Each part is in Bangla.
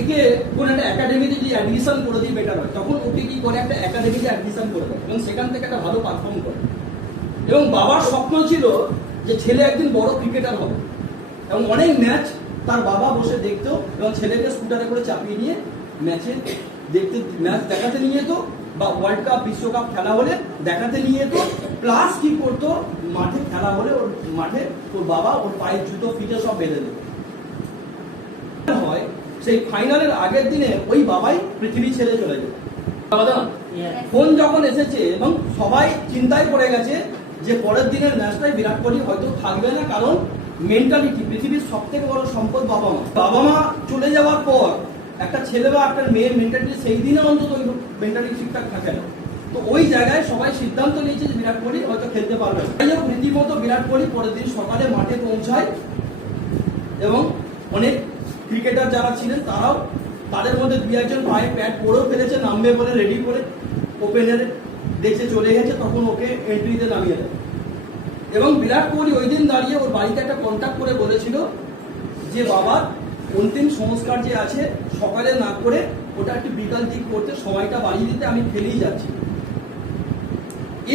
একে কোন একটা একাডেমিতে যদি অ্যাডমিশন করে দিই বেটার হয়, তখন ওকে কি করে একটা একাডেমিতে অ্যাডমিশন করে দেয় এবং সেখান থেকে একটা ভালো পারফর্ম করে। এবং বাবার স্বপ্ন ছিল যে ছেলে একদিন বড় ক্রিকেটার হবে, এবং অনেক ম্যাচ তার বাবা বসে দেখতো এবং ছেলেকে স্কুটারে করে চাপিয়ে নিয়ে ম্যাচ দেখাতে নিয়ে যেত, বা ওয়ার্ল্ড কাপ বিশ্বকাপ খেলা হলে দেখাতে নিয়ে যেত। প্লাস কি করতো, মাঠে খেলা হলে ওর মাঠে ওর বাবা ওর পায়ের জুতো ফিটে সব বেঁধে দেবে। হয় সেই ফাইনালের আগের দিনে ওই বাবাই পৃথিবী ছেড়ে চলে যেত। ফোন যখন এসেছে এবং সবাই চিন্তায় পড়ে গেছে যে পরের দিনের ম্যাচটাই বিরাট কোহলি হয়তো থাকবে না, কারণ মেন্টালিটি পৃথিবীর সব থেকে বড় সম্পদ বাবা মা। বাবা মা চলে যাওয়ার পর একটা ছেলে বা একটা মেয়ের মেন্টালিটি সেই দিনে অন্তত ওই মেন্টালিটি ঠিকঠাক থাকে না। তো ওই জায়গায় সবাই সিদ্ধান্ত নিয়েছে যে বিরাট কোহলি হয়তো খেলতে পারবে না। যাই হোক, রীতিমতো বিরাট কোহলি পরের দিন সকালে মাঠে পৌঁছায় এবং অনেক ক্রিকেটার যারা ছিলেন তারাও, তাদের মধ্যে দুই একজন পায়ে প্যাড পরেও ফেলেছে, নামবে বলে রেডি করে ওপেনের দেশে চলে গেছে, তখন ওকে এন্ট্রিতে নামিয়ে দেয়। এবং বিরাট কোহলি ওই দিন দাঁড়িয়ে ওর বাড়িতে একটা কন্ট্যাক্ট করে বলেছিল যে বাবার অন্তিম সংস্কার যে আছে সকালে না করে ওটা একটু বিকাল দিক করতে, সময়টা বাড়িয়ে দিতে, আমি ফেলেই যাচ্ছি।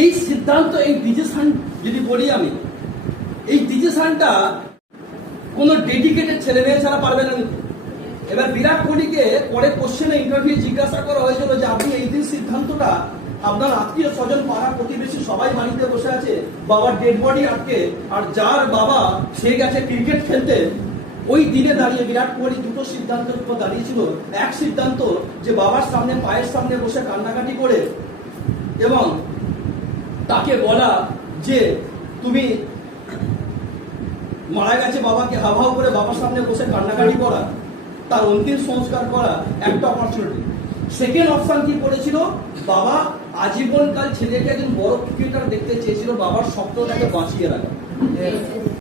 এই সিদ্ধান্ত, এই ডিসিশন যদি বলি আমি, এই ডিসিশনটা কোনো ডেডিকেটেড ছেলে মেয়ে ছাড়া পারবে না। এবার বিরাট কোহলিকে পরে কোশ্চেনে ইন্টারভিউ জিজ্ঞাসা করা হয়েছিল যে আপনি এই দিন সিদ্ধান্তটা, আপনার আত্মীয় স্বজন পাড়া প্রতিবেশী সবাই বাড়িতে বসে আছে, বাবার ডেড বডি আটকে, আর যার বাবা সে গেছে ক্রিকেট খেলতে, ওই দিনে দাঁড়িয়ে বিরাট কোহলি দুটো সিদ্ধান্তের উপর দাঁড়িয়েছিল। এক সিদ্ধান্ত যে বাবার সামনে পায়ের সামনে বসে কান্নাকাটি করে এবং তাকে বলা যে তুমি মারা গেছে বাবাকে হাওয়াও করে বাবার সামনে বসে কান্নাকাটি করা, তার অন্তিম সংস্কার করা একটা অপরচুনিটি। সেকেন্ড অপশন কি করেছিল, বাবা আজীবনকাল ছেলেকে একজন বড় ক্রিকেটার দেখতে চেয়েছিল, বাবার স্বপ্নটাকে বাঁচিয়ে রাখা।